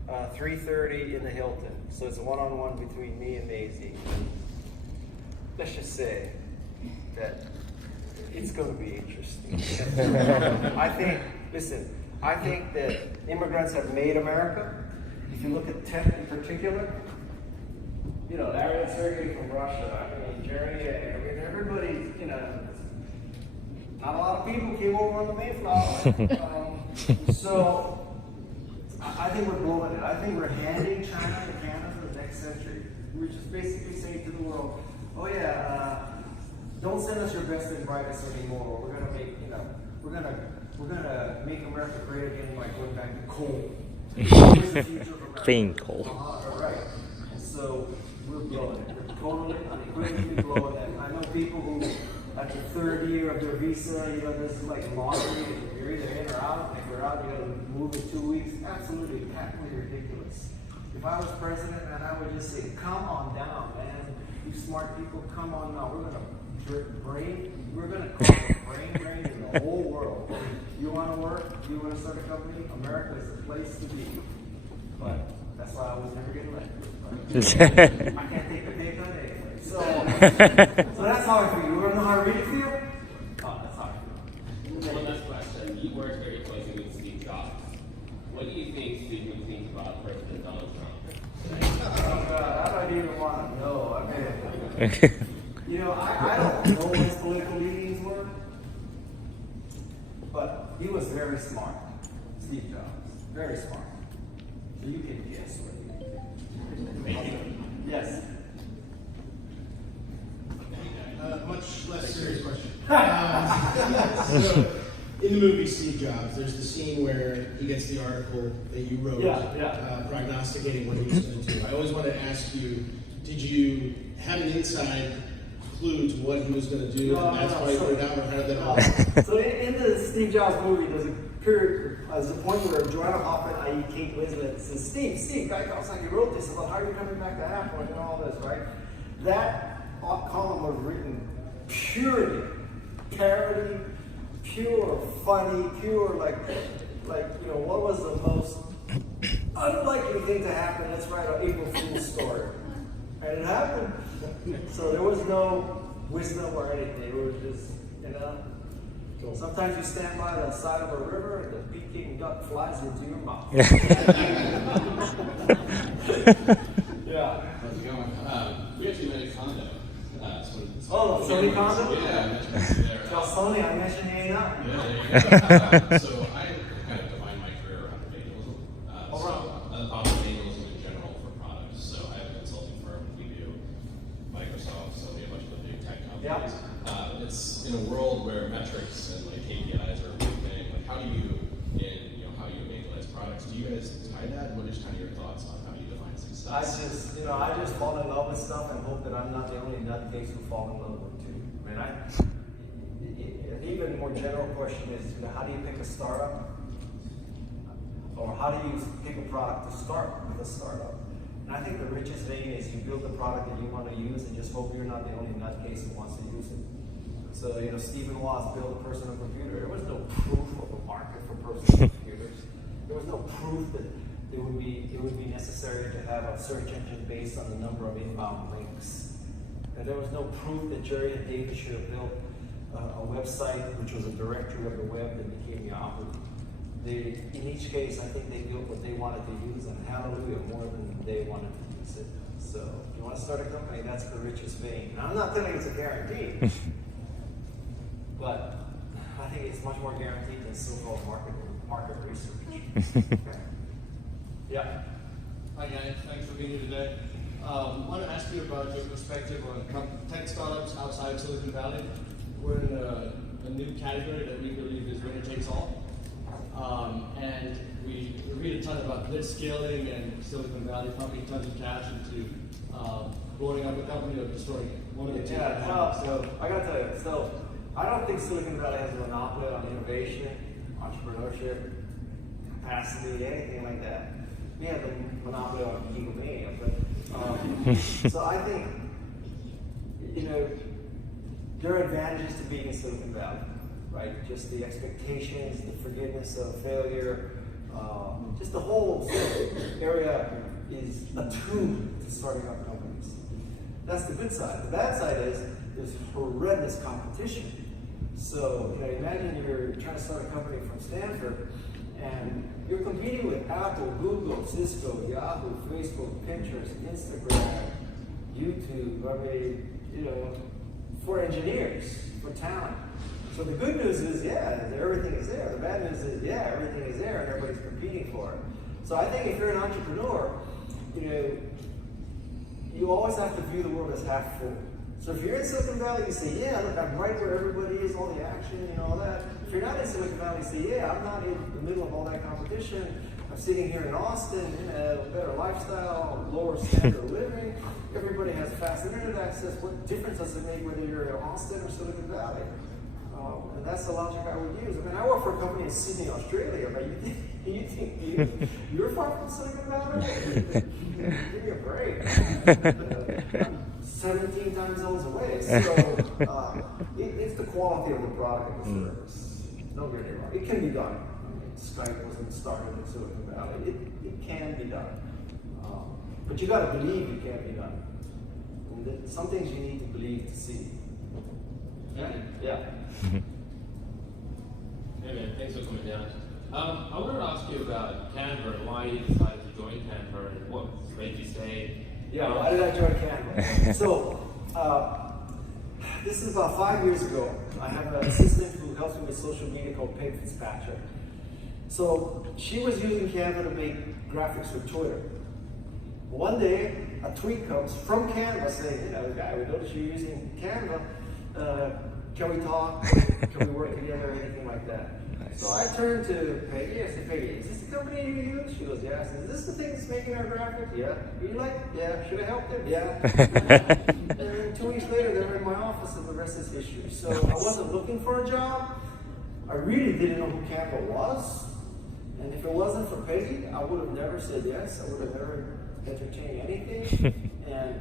3:30 in the Hilton. So it's a one-on-one between me and Mazie. Let's just say that it's going to be interesting. I think that immigrants have made America. If you look at tech in particular, Larry and Sergey from Russia, Jerry, everybody, not a lot of people came over on the Mayflower. So I think we're blowing it. I think we're handing China to Canada for the next century. We're just basically saying to the world, oh yeah, don't send us your best and brightest anymore. We're gonna make, we're gonna make America great again by going back to coal. Here's the future of America. Being coal. Right. And so we're blowing it. We're totally, unequivocally blowing it. I know people who at the third year of their visa, you know, there's like lottery, you're either in or out, and if you're out, you gotta move in 2 weeks. Absolutely patently ridiculous. If I was president, man, I would just say, come on down, man. You smart people, come on now. We're gonna cause a brain drain in the whole world. You wanna work, you wanna start a company, America is the place to be. But that's why I was never get elected. I can't take the pay cut anyway. So that's how I feel. You wanna know how I really feel? Oh, that's how I feel. One last question. You worked very closely with Steve Jobs. What do you think Steve would think about President Donald Trump? Oh God, I don't even want to know. I mean, you know, I don't know what his political leanings were, but he was very smart. Steve Jobs, very smart. So you can guess what he did. Thank you. Yes. Much less serious question. So, in the movie Steve Jobs, there's the scene where he gets the article that you wrote, prognosticating what he was going to do. I always want to ask you, did you have an inside clue to what he was going to do, and that's why you put it out, or how did that all happen? So in the Steve Jobs movie, there's a period, there's a point where Joanna Hoffman, i.e. Kate Winslet, says, Steve, Guy Kawasaki wrote this about how you're coming back to Apple and all this, right? That column was written purely parody, pure funny, pure like you know, what was the most unlikely thing to happen? Let's write an April Fool's story, and it happened. So there was no wisdom or anything. It was just, you know. Sometimes you stand by the side of a river and the Peking duck flies into your mouth. How's it going? We actually met at Condo. Sony Condo? Yeah, I mentioned you there. Tell Sony I mentioned you ain't up. Yeah. So I kind of defined my career around evangelism. About evangelism in general for products. So I have a consulting firm. We do Microsoft, so we have a bunch of the big tech companies. It's in a world where metrics and like KPIs are a big thing. Like how do you, how you evangelize products? Do you guys tie that? What is kind of your thoughts on how you define success? I just fall in love with stuff and hope that I'm not the only nutcase who fall in love with too. I mean, an even more general question is, how do you pick a startup? Or how do you pick a product to start with a startup? And I think the richest vein is you build the product that you want to use and just hope you're not the only nutcase who wants to use it. So, Stephen Woz built a personal computer. There was no proof of a market for personal computers. There was no proof that it would be necessary to have a search engine based on the number of inbound links. And there was no proof that Jerry and David should have built a website which was a directory of the web that became Yahoo. In each case, I think they built what they wanted to use, and hallelujah, more than they wanted to use it. So if you want to start a company, that's the richest vein. Now, I'm not telling you it's a guarantee, but I think it's much more guaranteed than so-called market research. Okay. Yeah. Hi guys, thanks for being here today. I want to ask you about your perspective on tech startups outside of Silicon Valley. We're in a new category that we believe is winner takes all. And we read a ton about blitzscaling and Silicon Valley pumping tons of cash into blowing up a company or destroying it. One of the two. So I got to tell you, so I don't think Silicon Valley has a monopoly on innovation, entrepreneurship, capacity, anything like that. We have a monopoly on egomania, but so I think, there are advantages to being in Silicon Valley, right? Just the expectations, the forgiveness of failure, just the whole area is attuned to starting up companies. That's the good side. The bad side is there's horrendous competition. So, imagine you're trying to start a company from Stanford, and you're competing with Apple, Google, Cisco, Yahoo, Facebook, Pinterest, Instagram, YouTube, for engineers, for talent. So the good news is, everything is there. The bad news is, everything is there and everybody's competing for it. So I think if you're an entrepreneur, you always have to view the world as half full. So if you're in Silicon Valley, you say, look, I'm right where everybody is, all the action, all that. If you're not in Silicon Valley, you say, I'm not in the middle of all that competition. I'm sitting here in Austin, in a better lifestyle, lower standard of living. everybody has fast internet access. What difference does it make whether you're in Austin or Silicon Valley? And that's the logic I would use. I mean, I work for a company in Sydney, Australia. But you think you're far from Silicon Valley? Give me a break. 17 time zones away. So it's the quality of the product and the service. Don't get me wrong. It can be done. I mean, Skype wasn't started in Silicon Valley. It can be done. But you got to believe it can be done. And some things you need to believe to see. Yeah. Yeah. Hey man, thanks for coming down. I wanted to ask you about Canva and why you decided to join Canva and what made you stay. Yeah, why did I join Canva? So, this is about 5 years ago. I have an assistant who helps me with social media called Peg Fitzpatrick. So, she was using Canva to make graphics for Twitter. One day, a tweet comes from Canva saying, Guy, we noticed you're using Canva. Can we talk? Can we work together? Anything like that. Nice. So I turned to Peggy. I said, Peggy, is this the company you use? She goes, yeah. I said, is this the thing that's making our graphics? Yeah. You like? Yeah. Should I help them? Yeah. And then 2 weeks later, they were in my office, and the rest is history. So I wasn't looking for a job. I really didn't know who Canva was. And if it wasn't for Peggy, I would have never said yes. I would have never entertained anything. And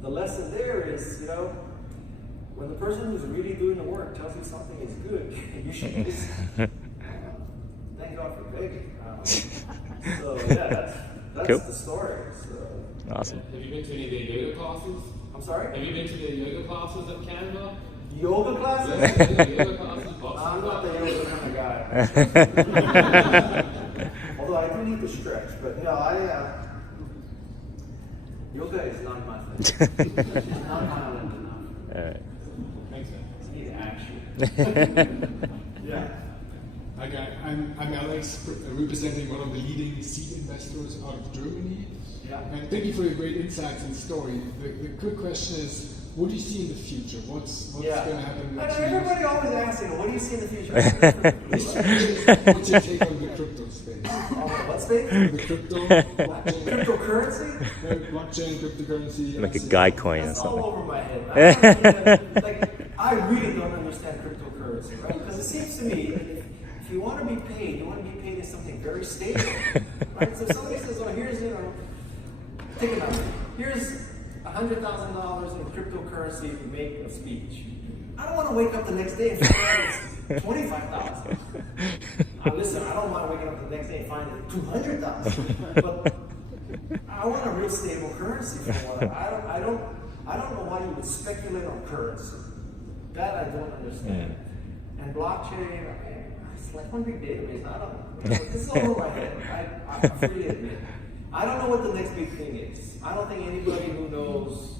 the lesson there is, when the person who's really doing the work tells you something is good, you should listen. Thank God for Peggy. So yeah, that's cool. the story. So. Awesome. Have you been to any of their yoga classes? I'm sorry? Have you been to their yoga classes at Canva? Yoga classes? Yoga classes, I'm not the yoga kind of guy. Although I do need to stretch, but no, yoga is not my thing. It's not violent enough. All right. Thanks, man. I need action. Yeah. Hi Guy, I'm Alex, representing one of the leading seed investors out of Germany. Yeah. And thank you for your great insights and story. The quick question is, what do you see in the future? What's going to happen next year? Everybody always asking, what do you see in the future? What's your take on the crypto space? What space? The crypto, blockchain, Cryptocurrency? blockchain, cryptocurrency. Like a Guy coin or That's something. all over my head. I really don't understand cryptocurrency, right? Because it seems to me that if you want to be paid, you want to be paid in something very stable, right? So if somebody says, "Oh, here's think about it. Here's $100,000 in cryptocurrency to make a speech." I don't want to wake up the next day and find out it's $25,000. Listen, I don't mind waking up the next day and finding it's $200,000, but I want a real stable currency for one. I don't know why you would speculate on currency. That I don't understand. And blockchain, it's like one big database. I don't know. This is all over my head. I freely admit. I don't know what the next big thing is. I don't think anybody who knows,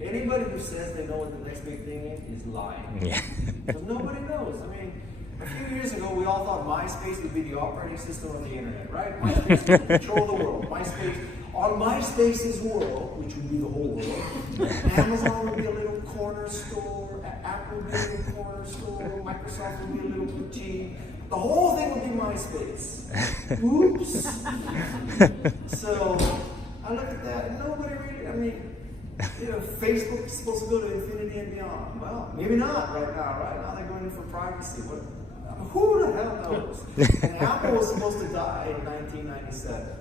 anybody who says they know what the next big thing is lying. Yeah. Because nobody knows. I mean, a few years ago, we all thought MySpace would be the operating system of the internet, right? MySpace would control the world. On MySpace's world, which would be the whole world, Amazon would be a little corner store, Apple would be a little corner store, Microsoft would be a little boutique. The whole thing would be MySpace. Oops. So I look at that, and nobody really, Facebook is supposed to go to infinity and beyond. Well, maybe not right now. Right now they're going in for privacy. Who the hell knows? And Apple was supposed to die in 1997.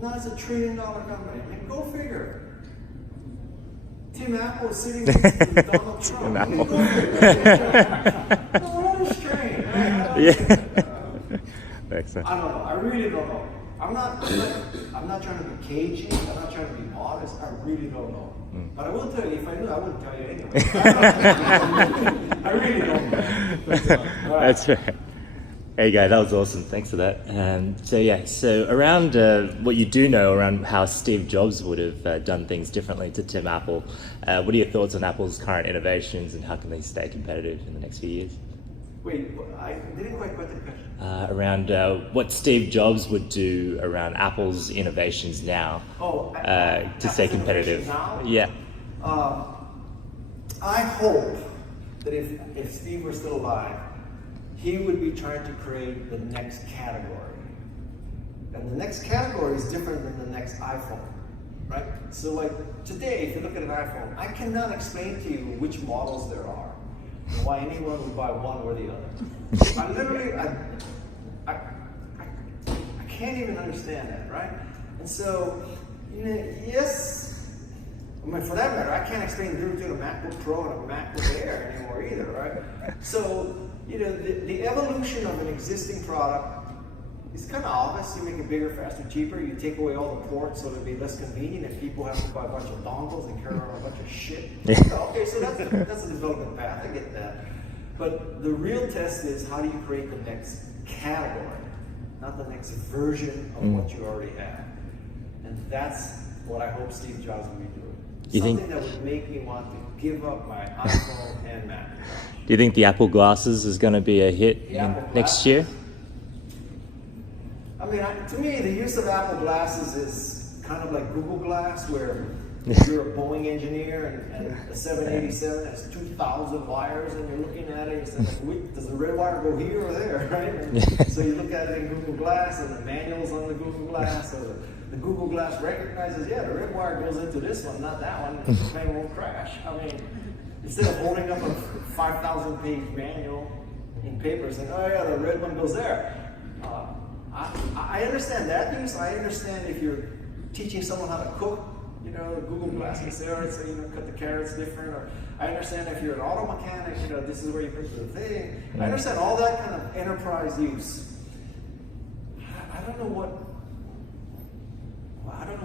Now it's $1 trillion company. I mean, go figure. Tim Apple is sitting next to Donald Trump. I mean, go figure. What a strain. Excellent. I don't know. I really don't know. I'm not trying to be cagey. I'm not trying to be modest. I really don't know. But I will tell you, if I knew, I wouldn't tell you anyway. I really don't know. That's right. Hey Guy, that was awesome. Thanks for that. So around what you do know around how Steve Jobs would have done things differently to Tim Apple, what are your thoughts on Apple's current innovations and how can they stay competitive in the next few years? Wait, I didn't quite get the question. Around what Steve Jobs would do around Apple's innovations now to stay competitive. Now? Yeah. I hope that if Steve were still alive, he would be trying to create the next category. And the next category is different than the next iPhone, right? So like today, if you look at an iPhone, I cannot explain to you which models there are and why anyone would buy one or the other. I literally, I can't even understand that, right? And so, you know, yes, I mean, for that matter, I can't explain the difference between a MacBook Pro and a MacBook Air anymore either, right? So, you know, the evolution of an existing product is kind of obvious. You make it bigger, faster, cheaper. You take away all the ports so it'll be less convenient and people have to buy a bunch of dongles and carry around a bunch of shit. Okay, so that's a development path. I get that. But the real test is how do you create the next category, not the next version of what you already have. And that's what I hope Steve Jobs will be doing. Something that would make me want to give up my iPhone and Mac. Do you think the Apple glasses is going to be a hit next year? I mean, to me, the use of Apple glasses is kind of like Google Glass, where you're a Boeing engineer and a 787 has 2,000 wires, and you're looking at it and saying, like, does the red wire go here or there, right? And so you look at it in Google Glass, and the manual's on the Google Glass, so the Google Glass recognizes, yeah, the red wire goes into this one, not that one, and the plane won't crash. I mean, instead of holding up a 5,000-page manual in paper saying, oh yeah, the red one goes there. I understand that use. I understand if you're teaching someone how to cook, you know, Google Glass is there, so you know, cut the carrots different. Or I understand if you're an auto mechanic, you know, this is where you put the thing. I understand all that kind of enterprise use. I don't know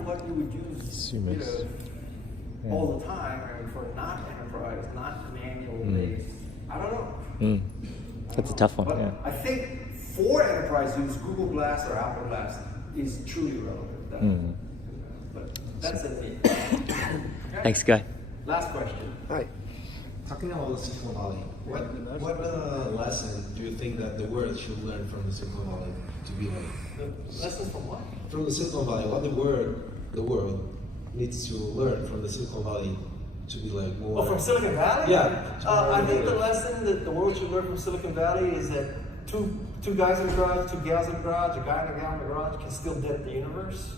what you would use, you know, all the time. I mean, for not enterprise, not manual based. I don't know. That's a tough one. But yeah. I think for enterprise use, Google Glass or Apple Glass is truly relevant. But that's it. Okay. Thanks, Guy. Last question. Hi. Talking about the Silicon Valley, what lesson do you think that the world should learn from the Silicon Valley to be like? The lesson from what? From the Silicon Valley, what the world needs to learn from the Silicon Valley to be like more. Oh, from Silicon Valley? Yeah. I think the lesson that the world should learn from Silicon Valley is that two guys in the garage, two gals in the garage, a guy and a gal in the garage can still dent the universe.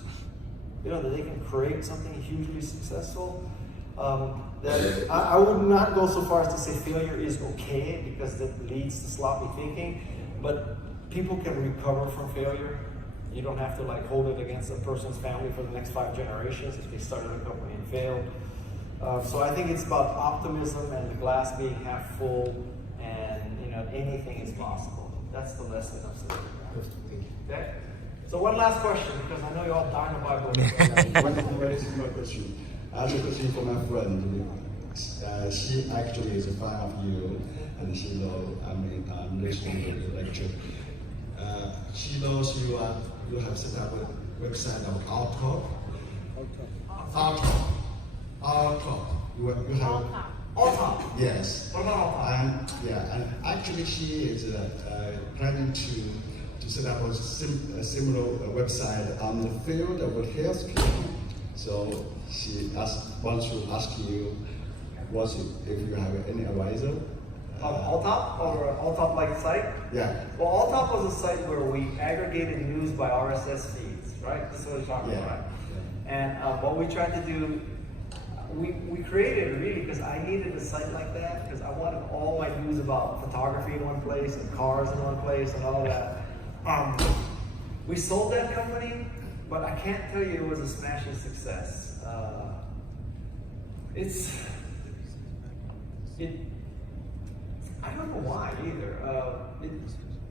You know, that they can create something hugely successful. That I would not go so far as to say failure is okay, because that leads to sloppy thinking, but people can recover from failure. You don't have to like hold it against a person's family for the next 5 generations if they started a company and failed. So I think it's about optimism and the glass being half full, and you know, anything is possible. That's the lesson of Silicon Valley. Okay? So one last question, because I know you're all dying to buy books. One very simple question. I have a question for my friend. She actually is a fan of you, and she knows, I'm listening to the lecture. She knows you have set up a website of Altalk. You have Altalk. Yes. What about Altalk? And actually she is planning to set up a similar website on the field of healthcare. So she wants to ask you, if you have any advisor. Altalk, or Altalk-like site? Yeah. Well, Altalk was a site where we aggregated news by RSS feeds, right? That's what we're talking about. And what we tried to do, we created it really because I needed a site like that, because I wanted all my news about photography in one place and cars in one place and all that. We sold that company, but I can't tell you it was a smashing success. I don't know why either.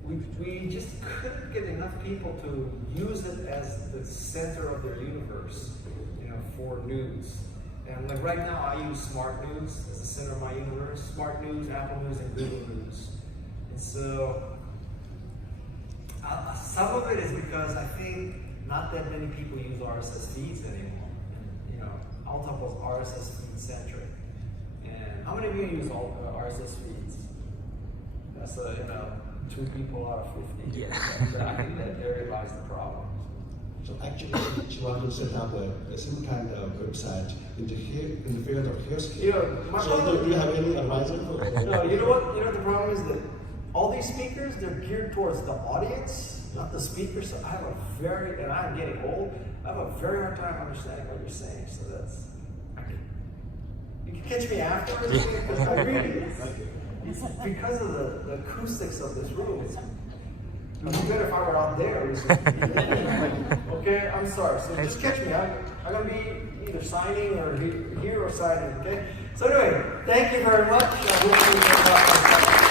We just couldn't get enough people to use it as the center of their universe, you know, for news. And like right now, I use Smart News as the center of my universe. Smart News, Apple News, and Google News. And so some of it is because I think not that many people use RSS feeds anymore. And, you know, Altalk was RSS feed centric. And how many of you use RSS feeds? That's you know, 2 people out of 50. Yeah. So I think that there lies the problem. So actually, she wants to set up a similar kind of website in the field of healthcare. You know, so do you have any advisor for that? No, you know what? You know what the problem is, that all these speakers, they're geared towards the audience, not the speaker, so I have a very, and I'm getting old, I have a very hard time understanding what you're saying, so that's, you can catch me afterwards, because I really, it's because of the acoustics of this room. It would be better if I were out there. Okay, I'm sorry, so just catch me. I'm going to be either signing or here or signing, okay? So anyway, thank you very much.